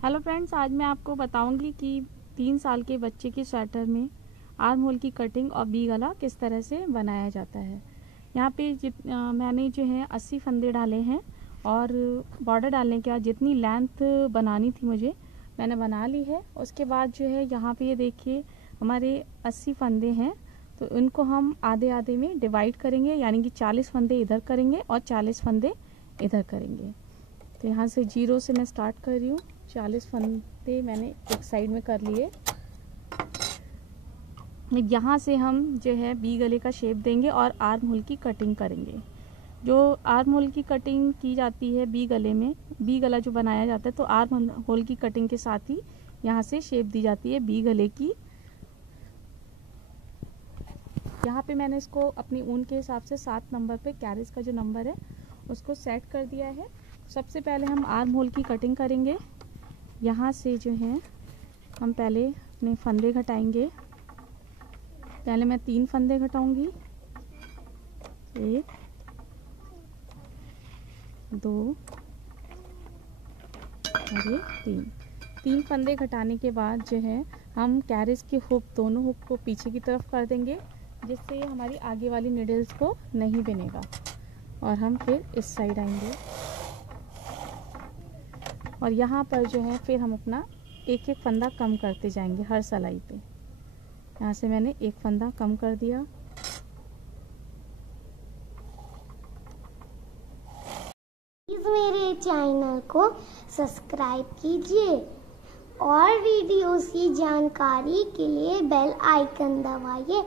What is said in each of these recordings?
Hello friends, आज मैं आपको बताऊंगी कि 3 साल के बच्चे की स्वेटर में आर्म होल की कटिंग और वी गला किस तरह से बनाया जाता है। यहाँ पे मैंने जो है 80 फंदे डाले हैं और बॉर्डर डालने के बाद जितनी लेंथ बनानी थी मुझे मैंने बना ली है। उसके बाद जो है यहाँ पे ये देखिए हमारे 80 फंदे हैं, तो इनको हम आधे आधे में डिवाइड करेंगे, यानी कि 40 फंदे इधर करेंगे और 40 फंदे इधर करेंगे। तो यहाँ से 0 से मैं स्टार्ट कर रही हूँ। 40 फंदे मैंने एक साइड में कर लिए। यहाँ से हम जो है बी गले का शेप देंगे और आर्म होल की कटिंग करेंगे। जो आर्म होल की कटिंग की जाती है बी गले में, बी गला जो बनाया जाता है, तो आर्म होल की कटिंग के साथ ही यहाँ से शेप दी जाती है बी गले की। यहाँ पे मैंने इसको अपनी ऊन के हिसाब से 7 नंबर पे कैरिज का जो नंबर है उसको सेट कर दिया है। सबसे पहले हम आर्म होल की कटिंग करेंगे। यहाँ से जो है हम पहले अपने फंदे घटाएंगे। पहले मैं 3 फंदे घटाऊंगी, 1 2 और ये 3 फंदे घटाने के बाद जो है हम कैरिज के हुक, दोनों हुक को पीछे की तरफ कर देंगे, जिससे हमारी आगे वाली नीडल्स को नहीं बनेगा। और हम फिर इस साइड आएंगे और यहाँ पर जो है फिर हम अपना एक एक फंदा कम करते जाएंगे हर सिलाई पे। यहाँ से मैंने एक फंदा कम कर दिया। प्लीज मेरे चैनल को सब्सक्राइब कीजिए और वीडियोस की जानकारी के लिए बेल आइकन दबाइए।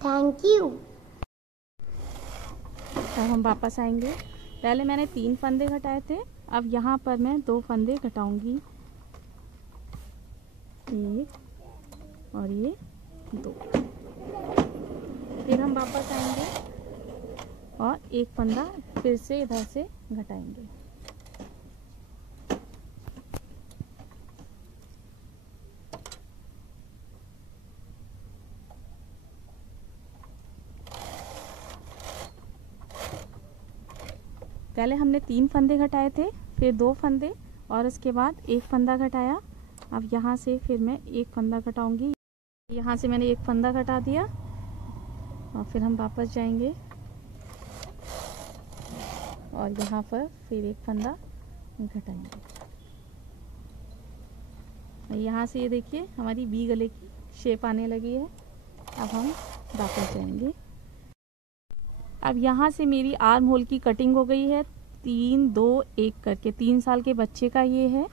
Thank you. अब हम वापस आएंगे। पहले मैंने 3 फंदे घटाए थे, अब यहाँ पर मैं 2 फंदे घटाऊंगी, 1 और ये 2। फिर हम वापस आएंगे और एक फंदा फिर से इधर से घटाएंगे। पहले हमने 3 फंदे घटाए थे, फिर 2 फंदे और उसके बाद एक फंदा घटाया। अब यहाँ से फिर मैं एक फंदा घटाऊंगी। यहाँ से मैंने एक फंदा घटा दिया और फिर हम वापस जाएंगे और यहाँ पर फिर एक फंदा घटाएंगे। यहाँ से ये देखिए हमारी वी गले की शेप आने लगी है। अब हम वापस जाएंगे। अब यहाँ से मेरी आर्म होल की कटिंग हो गई है 3 2 1 करके। 3 साल के बच्चे का ये है,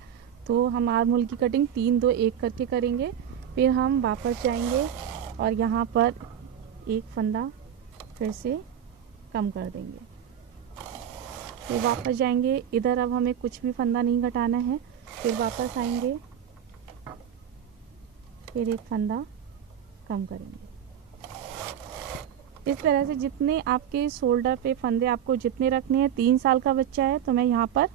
तो हम आर्म होल की कटिंग 3 2 1 करके करेंगे। फिर हम वापस जाएंगे और यहाँ पर एक फंदा फिर से कम कर देंगे। फिर वापस जाएंगे इधर। अब हमें कुछ भी फंदा नहीं घटाना है। फिर वापस आएंगे, फिर एक फंदा कम करेंगे। इस तरह से जितने आपके शोल्डर पे फंदे आपको जितने रखने हैं, 3 साल का बच्चा है तो मैं यहाँ पर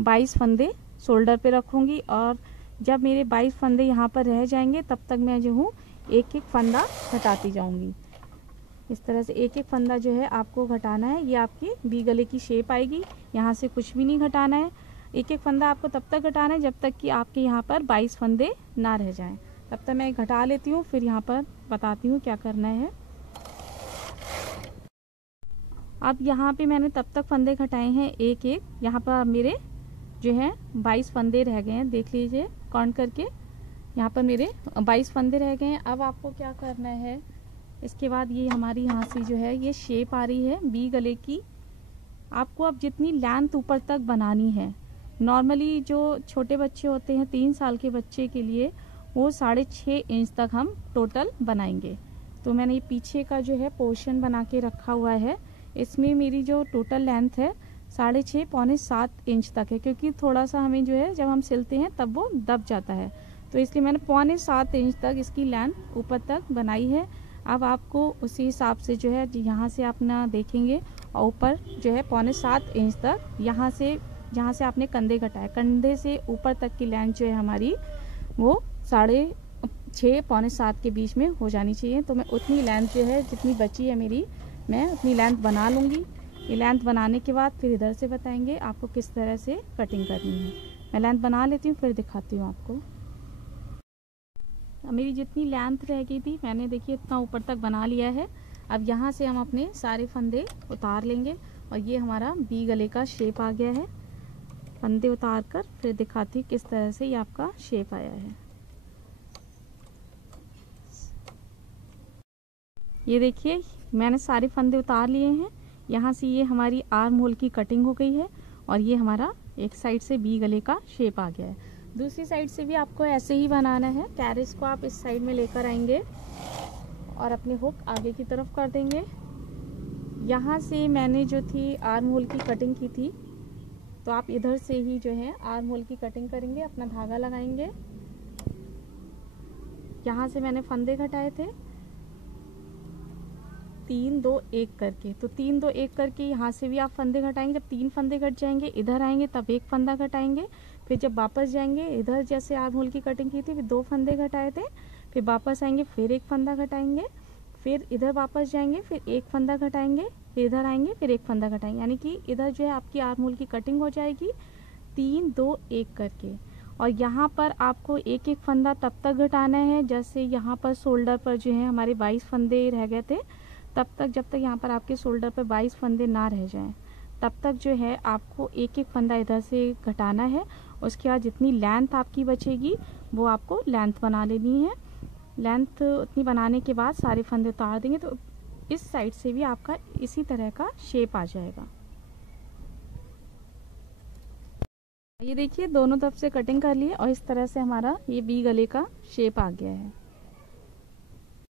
22 फंदे शोल्डर पे रखूँगी और जब मेरे 22 फंदे यहाँ पर रह जाएंगे तब तक मैं जो हूँ एक एक फंदा घटाती जाऊँगी। इस तरह से एक एक फंदा जो है आपको घटाना है। ये आपकी वी गले की शेप आएगी। यहाँ से कुछ भी नहीं घटाना है। एक एक फंदा आपको तब तक घटाना है जब तक कि आपके यहाँ पर 22 फंदे ना रह जाएँ। तब तक मैं घटा लेती हूँ, फिर यहाँ पर बताती हूँ क्या करना है। अब यहाँ पे मैंने तब तक फंदे घटाए हैं एक एक। यहाँ पर मेरे जो है 22 फंदे रह गए हैं, देख लीजिए काउंट करके। यहाँ पर मेरे 22 फंदे रह गए हैं। अब आपको क्या करना है, इसके बाद ये हमारी यहाँ से जो है ये शेप आ रही है बी गले की। आपको अब जितनी लेंथ ऊपर तक बनानी है, नॉर्मली जो छोटे बच्चे होते हैं 3 साल के बच्चे के लिए वो 6.5 इंच तक हम टोटल बनाएंगे। तो मैंने ये पीछे का जो है पोर्शन बना के रखा हुआ है। इसमें मेरी जो टोटल लेंथ है 6.5 पौने 7 इंच तक है, क्योंकि थोड़ा सा हमें जो है जब हम सिलते हैं तब वो दब जाता है, तो इसलिए मैंने पौने 7 इंच तक इसकी लेंथ ऊपर तक बनाई है। अब आपको उसी हिसाब से जो है यहाँ से अपना देखेंगे और ऊपर जो है पौने 7 इंच तक यहाँ से जहाँ से आपने कंधे घटाए, कंधे से ऊपर तक की लेंथ जो है हमारी वो 6.5 पौने 7 के बीच में हो जानी चाहिए। तो मैं उतनी लेंथ जो है जितनी बची है मेरी, मैं उतनी लेंथ बना लूँगी। ये लेंथ बनाने के बाद फिर इधर से बताएंगे आपको किस तरह से कटिंग करनी है। मैं लेंथ बना लेती हूँ फिर दिखाती हूँ आपको। मेरी जितनी लेंथ रह गई थी मैंने देखिए इतना ऊपर तक बना लिया है। अब यहाँ से हम अपने सारे फंदे उतार लेंगे और ये हमारा बी गले का शेप आ गया है। फंदे उतार कर फिर दिखाती हूँ किस तरह से ये आपका शेप आया है। ये देखिए मैंने सारे फंदे उतार लिए हैं। यहाँ से ये हमारी आर्म होल की कटिंग हो गई है और ये हमारा एक साइड से बी गले का शेप आ गया है। दूसरी साइड से भी आपको ऐसे ही बनाना है। कैरिस को आप इस साइड में लेकर आएंगे और अपने हुक आगे की तरफ कर देंगे। यहाँ से मैंने जो थी आर्म होल की कटिंग की थी, तो आप इधर से ही जो है आर्म होल की कटिंग करेंगे, अपना धागा लगाएंगे। यहाँ से मैंने फंदे घटाए थे 3 2 1 करके, तो 3 2 1 करके यहाँ से भी आप फंदे घटाएंगे। जब 3 फंदे घट जाएंगे इधर आएंगे तब एक फंदा घटाएंगे, फिर जब वापस जाएंगे इधर जैसे आर्म होल की कटिंग की थी फिर 2 फंदे घटाए थे, फिर वापस आएंगे फिर एक फंदा घटाएंगे, फिर इधर वापस जाएंगे फिर एक फंदा घटाएंगे, फिर इधर आएंगे फिर एक फंदा घटाएंगे। यानी कि इधर जो है आपकी आर्म होल की कटिंग हो जाएगी 3 2 1 करके। और यहाँ पर आपको एक एक फंदा तब तक घटाना है जैसे यहाँ पर शोल्डर पर जो है हमारे 22 फंदे रह गए थे, तब तक जब तक यहाँ पर आपके शोल्डर पर 22 फंदे ना रह जाएं तब तक जो है आपको एक एक फंदा इधर से घटाना है। उसके बाद जितनी लेंथ आपकी बचेगी वो आपको लेंथ बना लेनी है। लेंथ उतनी बनाने के बाद सारे फंदे उतार देंगे तो इस साइड से भी आपका इसी तरह का शेप आ जाएगा। ये देखिए दोनों तरफ से कटिंग कर लिए और इस तरह से हमारा ये बी गले का शेप आ गया है।